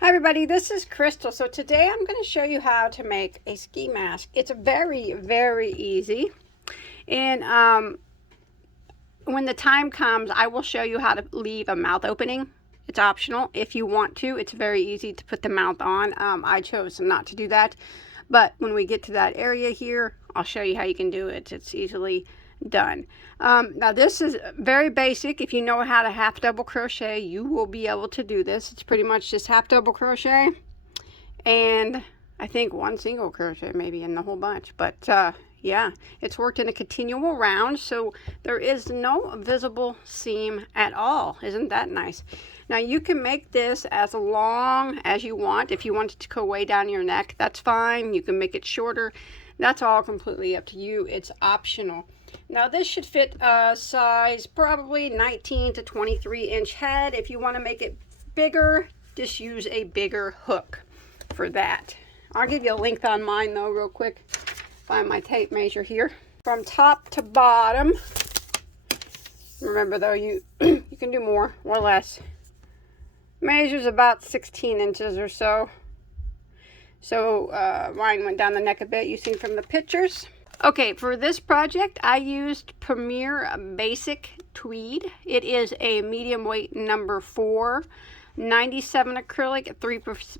Hi everybody, this is Crystal. So today I'm going to show you how to make a ski mask. It's very easy. And when the time comes, I will show you how to leave a mouth opening. It's optional if you want to. It's very easy to put the mouth on. I chose not to do that. But when we get to that area here, I'll show you how you can do it. It's easily done. Now this is very basic. If you know how to half double crochet, you will be able to do this. It's pretty much just half double crochet and I think one single crochet maybe in the whole bunch, but yeah, it's worked in a continual round, so there is no visible seam at all. Isn't that nice? Now you can make this as long as you want. If you want it to go way down your neck, that's fine. You can make it shorter. That's all completely up to you. It's optional. Now this should fit a size probably 19 to 23 inch head. If you want to make it bigger, just use a bigger hook for that. I'll give you a length on mine though real quick. Find my tape measure here. From top to bottom, remember though, you can do more or less. Measures about 16 inches or so. So mine went down the neck a bit, you see from the pictures. Okay, for this project, I used Premier Basic Tweed. It is a medium weight number 4, 97 acrylic, 3%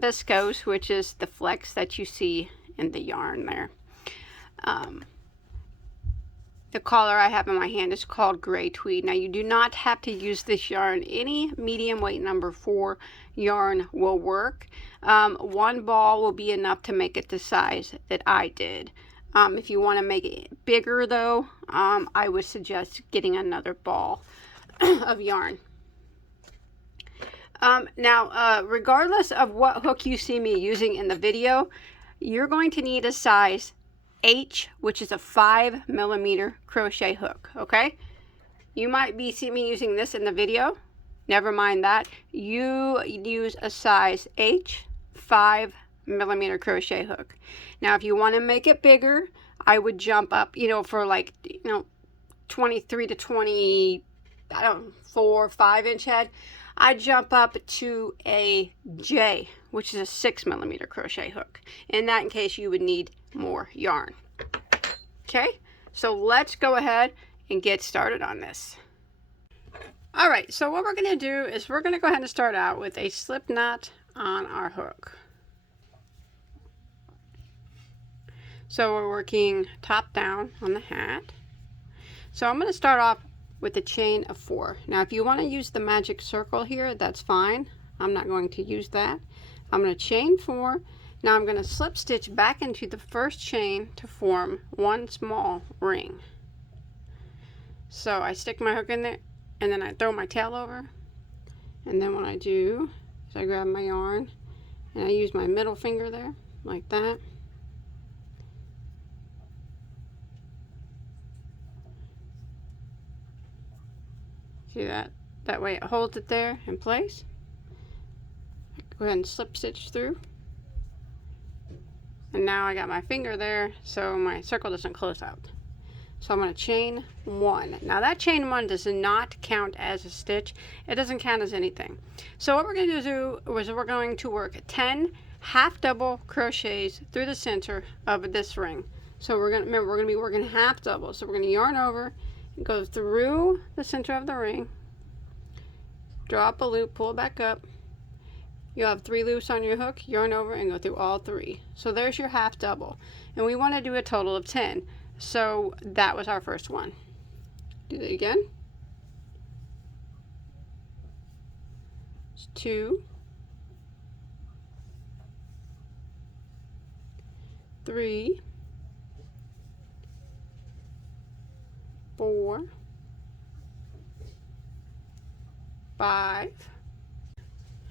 viscose, which is the flex that you see in the yarn there. The color I have in my hand is called Gray Tweed. Now, you do not have to use this yarn. Any medium weight number 4 yarn will work. One ball will be enough to make it the size that I did. If you want to make it bigger though, I would suggest getting another ball of yarn. Now, regardless of what hook you see me using in the video, you're going to need a size H, which is a 5mm crochet hook, okay? You might be seeing me using this in the video. Never mind that. You use a size H, 5mm crochet hook. Now if you want to make it bigger, I would jump up, for like 23 to 20, I don't know, 4 or 5 inch head. I jump up to a J, which is a 6mm crochet hook, and that in case you would need more yarn. Okay, so let's go ahead and get started on this. All right, so what we're going to do is we're going to go ahead and start out with a slip knot on our hook. So we're working top down on the hat. So I'm going to start off with a chain of 4. Now if you want to use the magic circle here, that's fine. I'm not going to use that. I'm going to chain 4. Now I'm going to slip stitch back into the first chain to form one small ring. So I stick my hook in there and then I throw my tail over, and then what I do is I grab my yarn and I use my middle finger there like that. See that? That way it holds it there in place. Go ahead and slip stitch through. And now I got my finger there so my circle doesn't close out. So I'm going to chain 1. Now that chain 1 does not count as a stitch. It doesn't count as anything. So what we're going to do is we're going to work 10 half double crochets through the center of this ring. So we're going to, remember, we're going to be working half double. So we're going to yarn over, go through the center of the ring, drop a loop, pull it back up. You'll have 3 loops on your hook, yarn over, and go through all 3. So there's your half double. And we want to do a total of 10. So that was our first one. Do that again. It's 2, 3, 4, 5.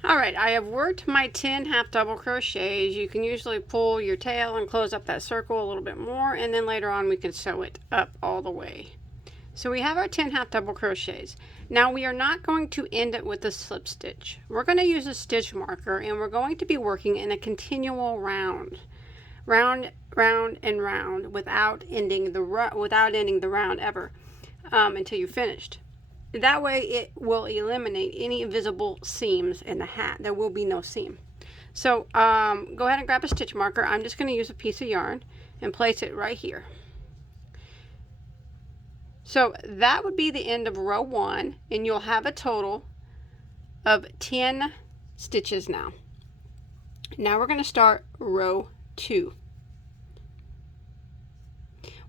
All right, I have worked my 10 half double crochets. You can usually pull your tail and close up that circle a little bit more, and then later on we can sew it up all the way. So we have our 10 half double crochets. Now we are not going to end it with a slip stitch. We're going to use a stitch marker, and we're going to be working in a continual round and round without ending the round ever until you're finished. That way it will eliminate any visible seams in the hat. There will be no seam. So go ahead and grab a stitch marker. I'm just going to use a piece of yarn and place it right here. So that would be the end of row 1, and you'll have a total of 10 stitches now. Now we're going to start row 2.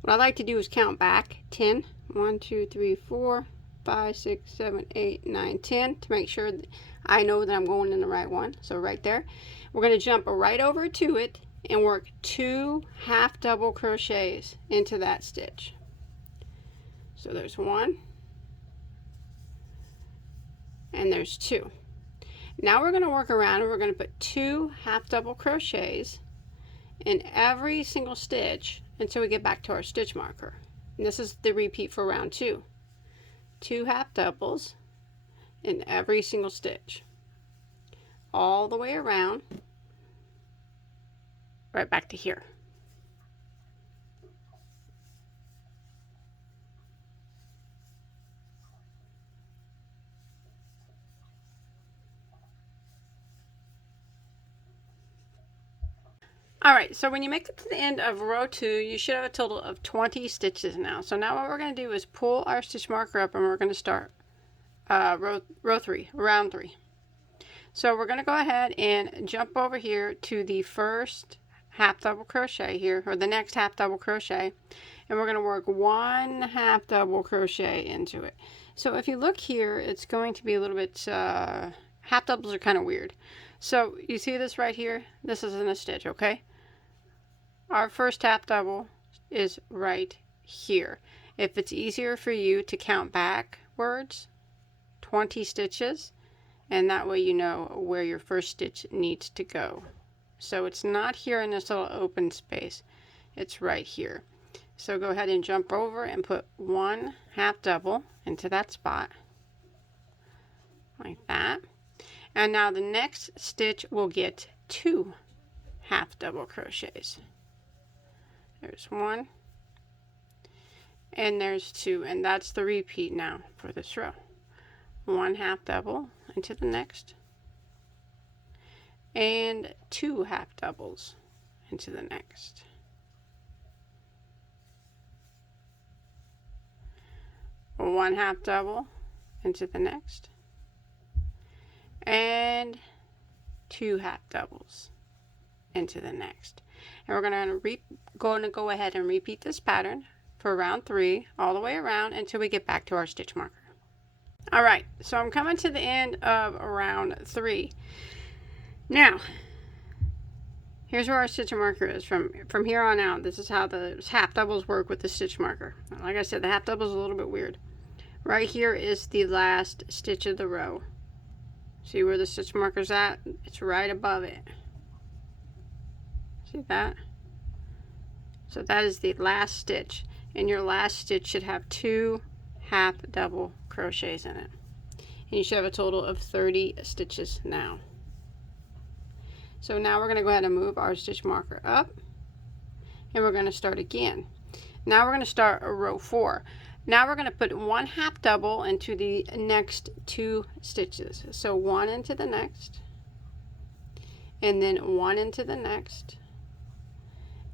What I like to do is count back 10. 1, 2, 3, 4, 5, 6, 7, 8, 9, 10 to make sure that I know that I'm going in the right one. So right there. We're going to jump right over to it and work 2 half double crochets into that stitch. So there's 1 and there's 2. Now we're going to work around and we're going to put 2 half double crochets in every single stitch until we get back to our stitch marker. And this is the repeat for round 2. 2 half doubles in every single stitch, all the way around, right back to here. Alright, so when you make it to the end of row 2, you should have a total of 20 stitches now. So now what we're going to do is pull our stitch marker up and we're going to start round 3. So we're going to go ahead and jump over here to the first half double crochet here, or the next half double crochet, and we're going to work 1 half double crochet into it. So if you look here, it's going to be a little bit, half doubles are kind of weird. So you see this right here? This isn't a stitch, okay? Our first half double is right here. If it's easier for you to count backwards, 20 stitches, and that way you know where your first stitch needs to go. So it's not here in this little open space, it's right here. So go ahead and jump over and put 1 half double into that spot, like that. And now the next stitch will get 2 half double crochets. There's 1 and there's 2, and that's the repeat now for this row. 1 half double into the next and 2 half doubles into the next. One half double into the next and 2 half doubles into the next. And we're going to go ahead and repeat this pattern for round 3 all the way around until we get back to our stitch marker. Alright, so I'm coming to the end of round 3. Now, here's where our stitch marker is. From here on out, this is how the half doubles work with the stitch marker. Like I said, the half double is a little bit weird. Right here is the last stitch of the row. See where the stitch marker's at? It's right above it. See that? So that is the last stitch, and your last stitch should have 2 half double crochets in it, and you should have a total of 30 stitches now. So now we're going to go ahead and move our stitch marker up, and we're going to start again. Now we're going to start row 4. Now we're going to put 1 half double into the next 2 stitches. So 1 into the next, and then 1 into the next,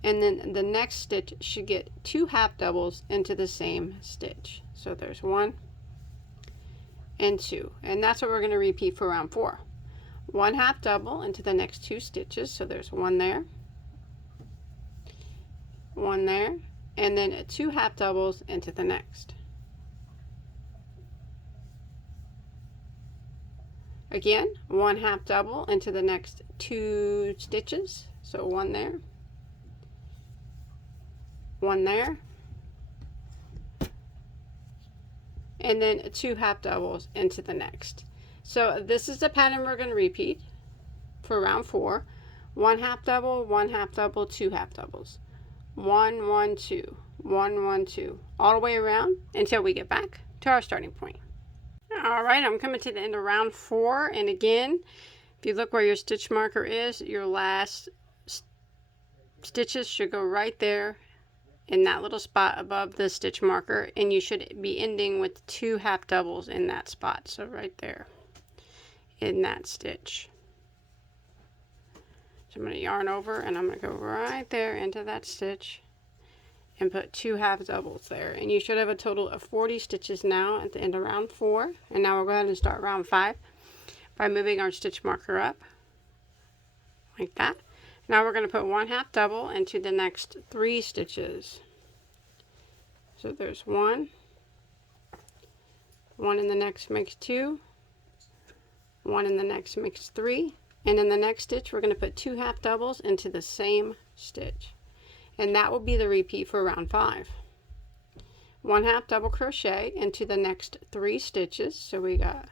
and then the next stitch should get 2 half doubles into the same stitch. So there's 1 and 2, and that's what we're going to repeat for round 4. 1 half double into the next 2 stitches. So there's 1 there, 1 there, and then 2 half doubles into the next. Again, 1 half double into the next 2 stitches. So 1 there, 1 there, and then 2 half doubles into the next. So this is the pattern we're going to repeat for round 4. 1 half double, 1 half double, 2 half doubles. 1 1 2, 1 1 2, all the way around until we get back to our starting point. Alright, I'm coming to the end of round 4, and again, if you look where your stitch marker is, your last stitches should go right there in that little spot above the stitch marker, and you should be ending with 2 half doubles in that spot. So right there in that stitch. So I'm going to yarn over, and I'm going to go right there into that stitch and put 2 half doubles there. And you should have a total of 40 stitches now at the end of round 4. And now we'll go ahead and start round 5 by moving our stitch marker up like that. Now we're going to put 1 half double into the next 3 stitches. So there's 1 in the next makes 2, 1 in the next makes 3, and in the next stitch we're going to put 2 half doubles into the same stitch, and that will be the repeat for round 5. 1 half double crochet into the next 3 stitches. So we got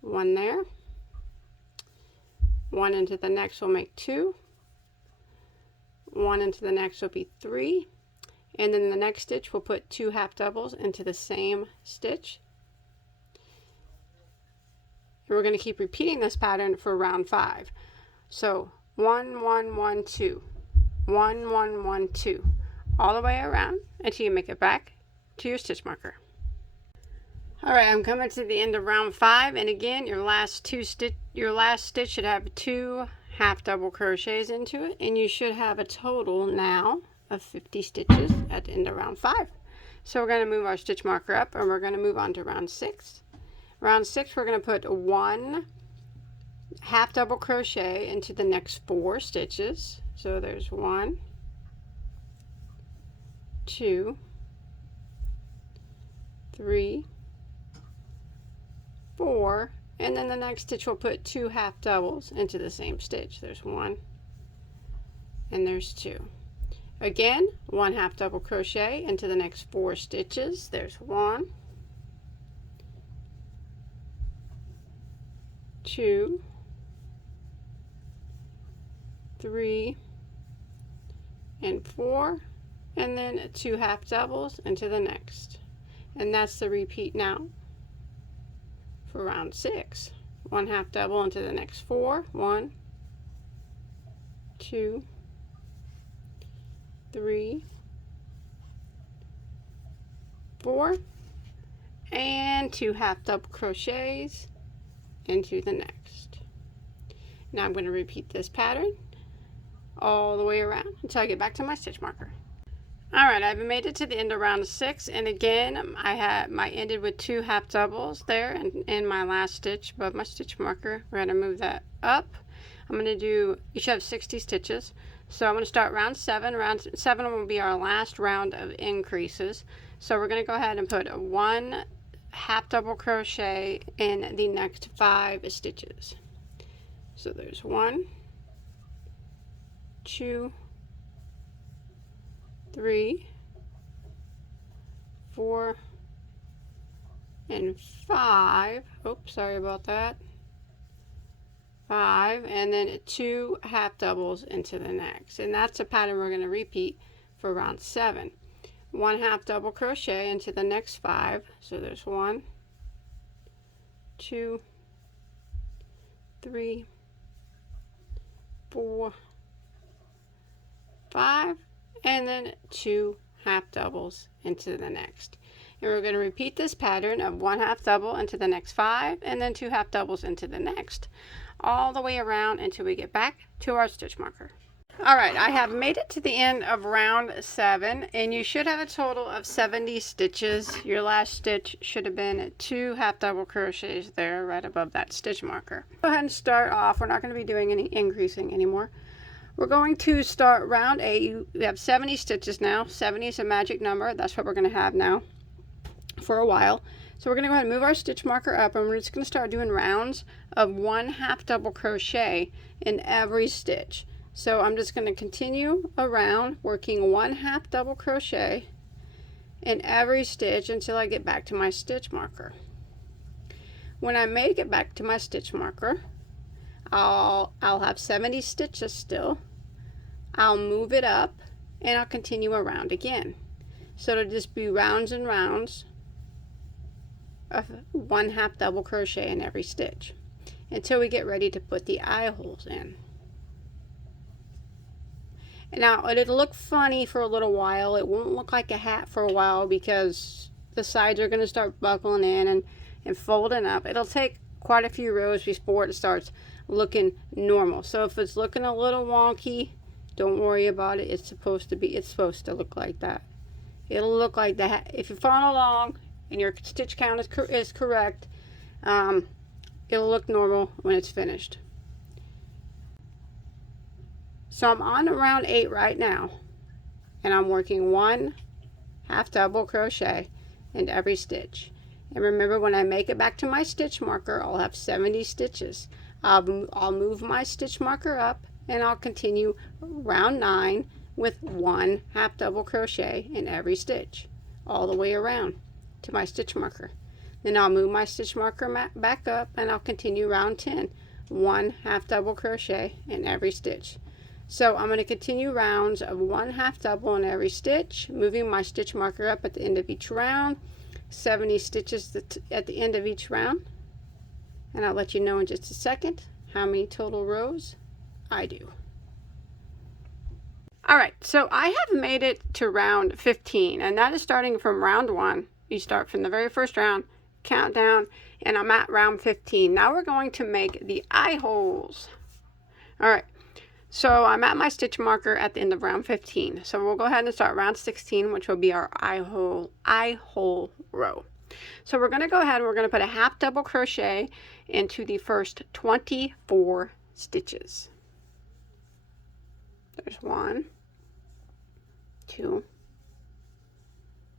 1 there, 1 into the next will make 2, 1 into the next will be 3, and then the next stitch we'll put 2 half doubles into the same stitch. And we're going to keep repeating this pattern for round 5. So 1 1 1 2, 1 1 1 2, all the way around until you make it back to your stitch marker. Alright, I'm coming to the end of round 5, and again your last stitch should have 2 half double crochets into it, and you should have a total now of 50 stitches at the end of round 5. So we're going to move our stitch marker up, and we're going to move on to round 6. Round 6, we're going to put 1 half double crochet into the next 4 stitches. So there's 1, 2, 3, 4, and then the next stitch we'll put 2 half doubles into the same stitch. There's 1 and there's 2. Again, 1 half double crochet into the next 4 stitches. There's 1, 2, 3, and 4, and then 2 half doubles into the next. And that's the repeat now for round 6. 1 half double into the next 4. 1, 2, 3, 4, and 2 half double crochets into the next. Now I'm going to repeat this pattern all the way around until I get back to my stitch marker. Alright, I've made it to the end of round 6, and again I ended with 2 half doubles there in my last stitch above my stitch marker. We're going to move that up. I'm going to do, you should have 60 stitches. So I'm going to start round 7. Round 7 will be our last round of increases. So we're going to go ahead and put 1 half double crochet in the next 5 stitches. So there's 1, 2, 3, 4, and 5. Oops, sorry about that. 5, and then 2 half doubles into the next, and that's a pattern we're going to repeat for round 7. 1 half double crochet into the next 5. So there's 1, 2, 3, 4, 5, and then 2 half doubles into the next. And we're going to repeat this pattern of 1 half double into the next 5, and then 2 half doubles into the next, all the way around until we get back to our stitch marker. Alright, I have made it to the end of round 7, and you should have a total of 70 stitches. Your last stitch should have been 2 half double crochets there right above that stitch marker. Go ahead and start off. We're not going to be doing any increasing anymore. We're going to start round 8. We have 70 stitches now. 70 is a magic number. That's what we're going to have now for a while. So we're going to go ahead and move our stitch marker up, and we're just going to start doing rounds of 1 half double crochet in every stitch. So I'm just going to continue around working 1 half double crochet in every stitch until I get back to my stitch marker. When I make it back to my stitch marker, I'll have 70 stitches still. I'll move it up and I'll continue around again. So it'll just be rounds and rounds of 1 half double crochet in every stitch until we get ready to put the eye holes in. Now, it'll look funny for a little while. It won't look like a hat for a while because the sides are going to start buckling in and folding up. It'll take quite a few rows before it starts looking normal. So if it's looking a little wonky, don't worry about it. It's supposed to look like that. It'll look like that. If you're following along and your stitch count is correct, it'll look normal when it's finished. So I'm on round 8 right now, and I'm working 1 half double crochet in every stitch. And remember, when I make it back to my stitch marker, I'll have 70 stitches. I'll move my stitch marker up, and I'll continue round 9 with 1 half double crochet in every stitch all the way around to my stitch marker. Then I'll move my stitch marker back up, and I'll continue round 10, 1 half double crochet in every stitch. So I'm going to continue rounds of 1 half double in every stitch, moving my stitch marker up at the end of each round, 70 stitches at the end of each round. And I'll let you know in just a second how many total rows I do. Alright, so I have made it to round 15, and that is starting from round 1. You start from the very first round, count down, and I'm at round 15. Now we're going to make the eye holes. Alright. So I'm at my stitch marker at the end of round 15. So we'll go ahead and start round 16, which will be our eye hole row. So we're going to go ahead and we're going to put a half double crochet into the first 24 stitches. There's 1, 2,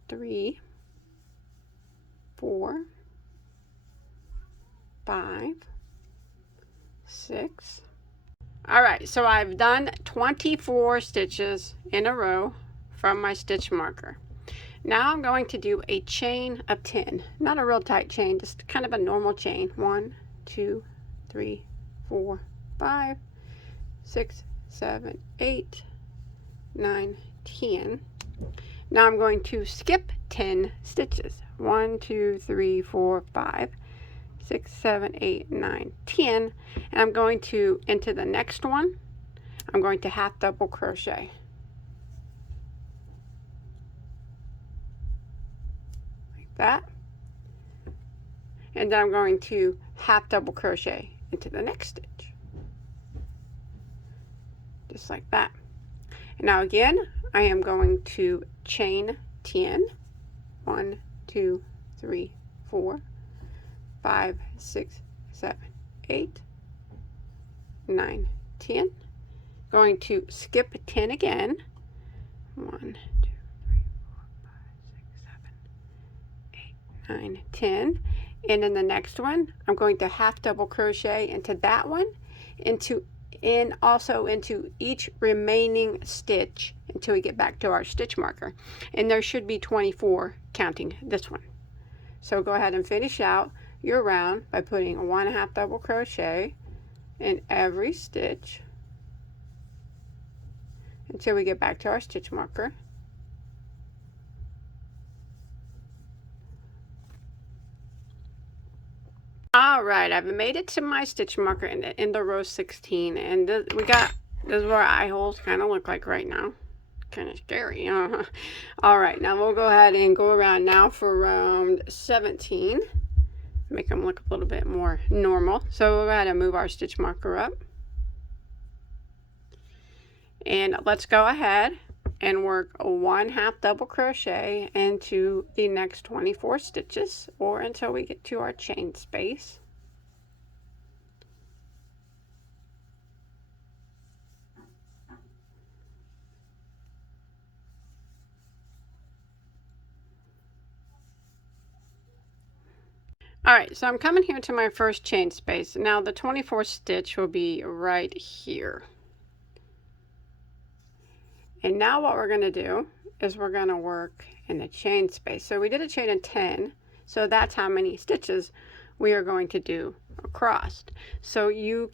3, 4, 5, 6. Alright, so I've done 24 stitches in a row from my stitch marker. Now I'm going to do a chain of 10. Not a real tight chain, just kind of a normal chain. 1, 2, 3, 4, 5, 6, 7, 8, 9, 10. Now I'm going to skip 10 stitches. 1, 2, 3, 4, 5. 6, 7, 8, 9, 10, and I'm going to, into the next one, I'm going to half double crochet. Like that. And then I'm going to half double crochet into the next stitch. Just like that. And now again, I am going to chain 10. 1, 2, 3, 4. 5, 6, 7, 8, 9, 10. Going to skip 10 again. 1, 2, 3, 4, 5, 6, 7, 8, 9, 10. And in the next one, I'm going to half double crochet into that one, also into each remaining stitch until we get back to our stitch marker. And there should be 24 counting this one. So go ahead and finish out your round by putting 1 half double crochet in every stitch until we get back to our stitch marker. Alright, I've made it to my stitch marker in the row 16, and this is what our eye holes kind of look like right now. Kind of scary. Alright, now we'll go ahead and go around now for round 17. Make them look a little bit more normal. So we'll go ahead and move our stitch marker up. And let's go ahead and work 1 half double crochet into the next 24 stitches, or until we get to our chain space. Alright, so I'm coming here to my first chain space. Now the 24th stitch will be right here. And now what we're going to do is we're going to work in the chain space. So we did a chain of 10, so that's how many stitches we are going to do across. So I'm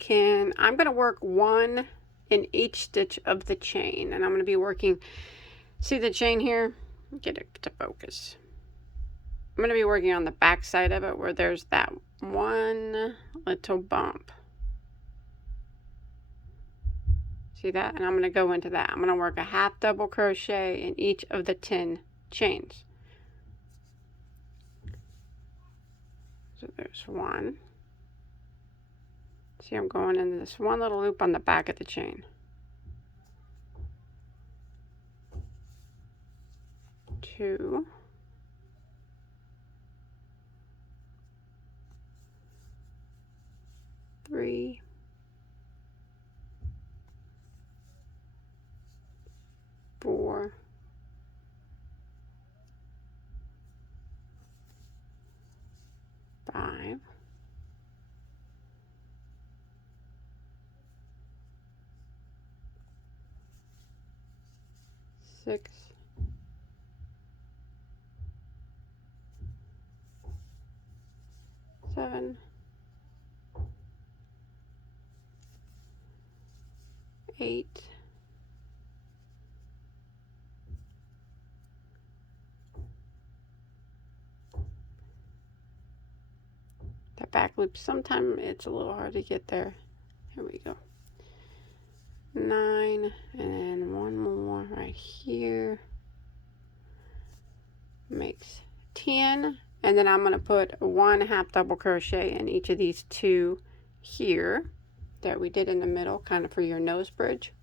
going to work 1 in each stitch of the chain, and I'm going to be working, see the chain here? Get it to focus. I'm going to be working on the back side of it where there's that one little bump. See that? And I'm going to go into that. I'm going to work a half double crochet in each of the 10 chains. So there's one. See, I'm going into this one little loop on the back of the chain. 2. 3. 4. 5. 6. 7. 8. 9. That back loop, sometimes it's a little hard to get there. Here we go. 9, and then one more right here. Makes 10, and then I'm going to put one half double crochet in each of these 2 here that we did in the middle, kind of for your nose bridge.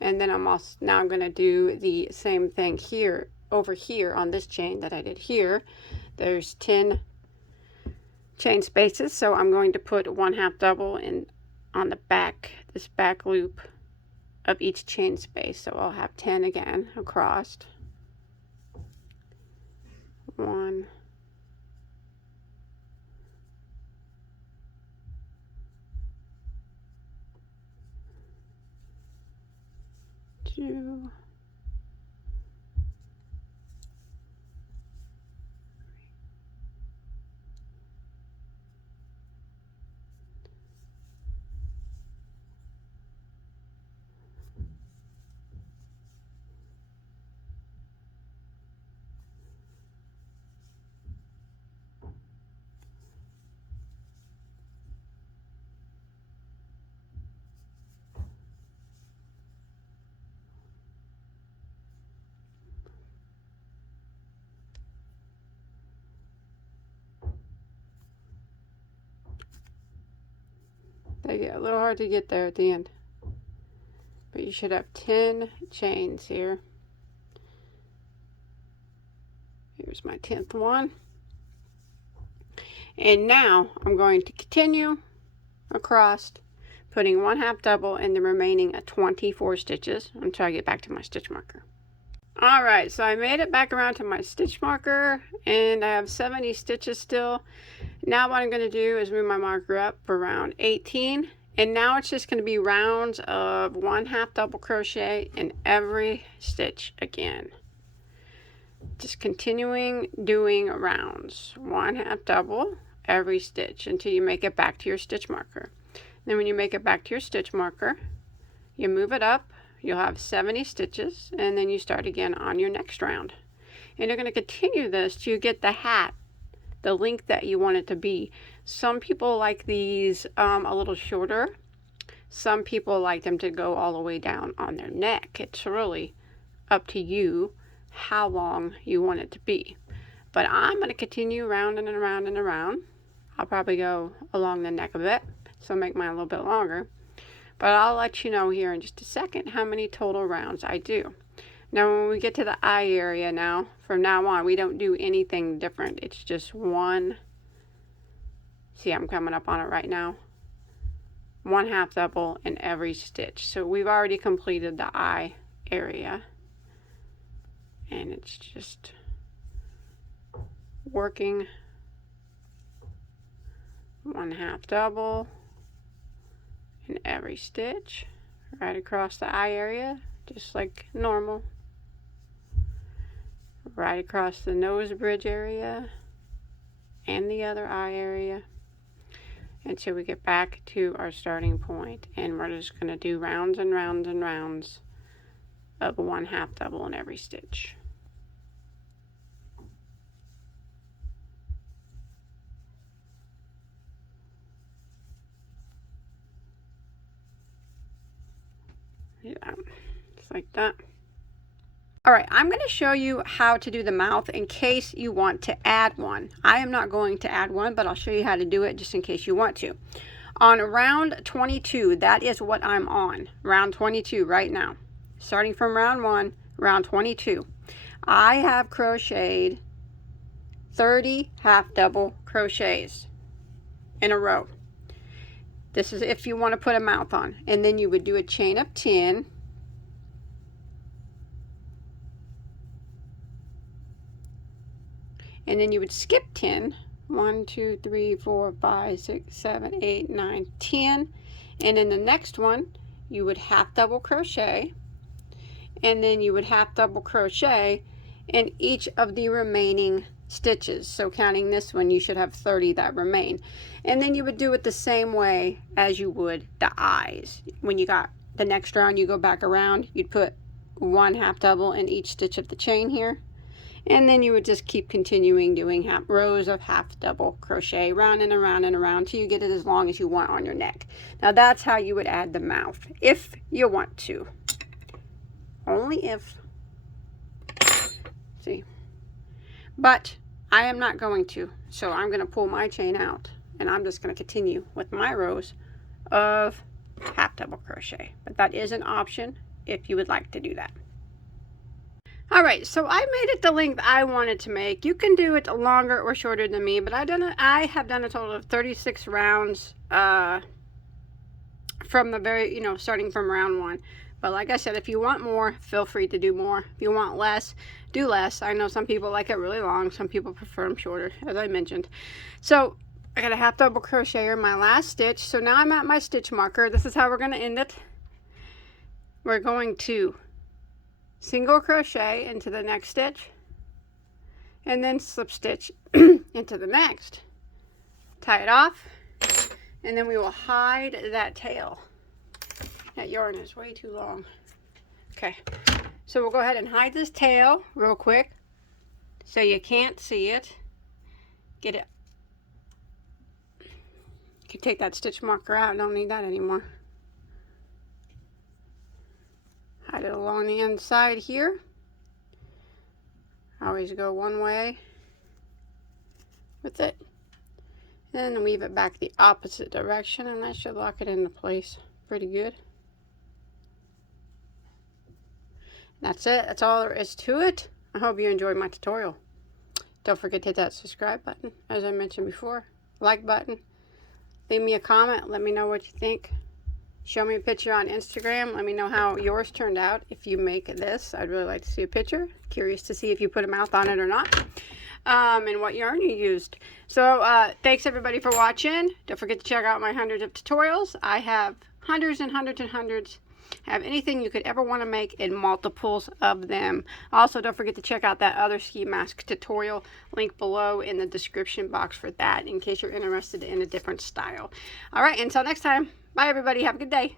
And then I'm also now going to do the same thing here, over here on this chain that I did here. There's 10 chain spaces, so I'm going to put one half double in on the back, this back loop of each chain space. So I'll have 10 again across. 1, 2, They get a little hard to get there at the end, but you should have 10 chains here. Here's my 10th one. And now I'm going to continue across, putting one half double in the remaining 24 stitches until I get back to my stitch marker. Alright, so I made it back around to my stitch marker, and I have 70 stitches still. Now what I'm going to do is move my marker up for round 18, and now it's just going to be rounds of one half double crochet in every stitch again. Just continuing doing rounds, one half double every stitch until you make it back to your stitch marker. Then when you make it back to your stitch marker, you move it up. You'll have 70 stitches, and then you start again on your next round. And you're going to continue this till you get the hat, the length that you want it to be. Some people like these a little shorter. Some people like them to go all the way down on their neck. It's really up to you how long you want it to be. But I'm going to continue round and around and around. I'll probably go along the neck a bit, so make mine a little bit longer. But I'll let you know here in just a second how many total rounds I do. Now when we get to the eye area now, from now on, we don't do anything different. It's just one. See, I'm coming up on it right now. One half double in every stitch. So we've already completed the eye area. And it's just working one half double in every stitch right across the eye area, just like normal. Right across the nose bridge area and the other eye area until we get back to our starting point. And we're just going to do rounds and rounds and rounds of one half double in every stitch. Yeah, just like that. All right, I'm going to show you how to do the mouth in case you want to add one. I am not going to add one, but I'll show you how to do it just in case you want to. On round 22, that is what I'm on, round 22 right now. Starting from round 1, round 22. I have crocheted 30 half double crochets in a row. This is if you want to put a mouth on. And then you would do a chain of 10. And then you would skip 10. 1, 2, 3, 4, 5, 6, 7, 8, 9, 10. And in the next one, you would half double crochet. And then you would half double crochet in each of the remaining stitches. So counting this one, you should have 30 that remain. And then you would do it the same way as you would the eyes. When you got the next round, you go back around, you'd put one half double in each stitch of the chain here. And then you would just keep continuing doing rows of half double crochet round and around and around till you get it as long as you want on your neck. Now that's how you would add the mouth if you want to. Only if. See. But I am not going to. So I'm going to pull my chain out and I'm just going to continue with my rows of half double crochet. But that is an option if you would like to do that. Alright, so I made it the length I wanted to make. You can do it longer or shorter than me, but I have done a total of 36 rounds from the very, starting from round 1. But like I said, if you want more, feel free to do more. If you want less, do less. I know some people like it really long. Some people prefer them shorter, as I mentioned. So I got a half double crochet in my last stitch. So now I'm at my stitch marker. This is how we're going to end it. We're going to single crochet into the next stitch and then slip stitch into the next, tie it off, and then we will hide that tail. That yarn is way too long. Okay, so we'll go ahead and hide this tail real quick so you can't see it. Get it. You can take that stitch marker out. Don't need that anymore. Hide it along the inside here. Always go one way with it. And weave it back the opposite direction, and that should lock it into place pretty good. That's it. That's all there is to it. I hope you enjoyed my tutorial. Don't forget to hit that subscribe button, as I mentioned before. Like button. Leave me a comment. Let me know what you think. Show me a picture on Instagram. Let me know how yours turned out. If you make this, I'd really like to see a picture. Curious to see if you put a mouth on it or not. And what yarn you used. So thanks everybody for watching. Don't forget to check out my hundreds of tutorials. I have hundreds and hundreds and hundreds. Have anything you could ever want to make in multiples of them. Also, don't forget to check out that other ski mask tutorial. Link below in the description box for that in case you're interested in a different style. All right, until next time. Bye, everybody. Have a good day.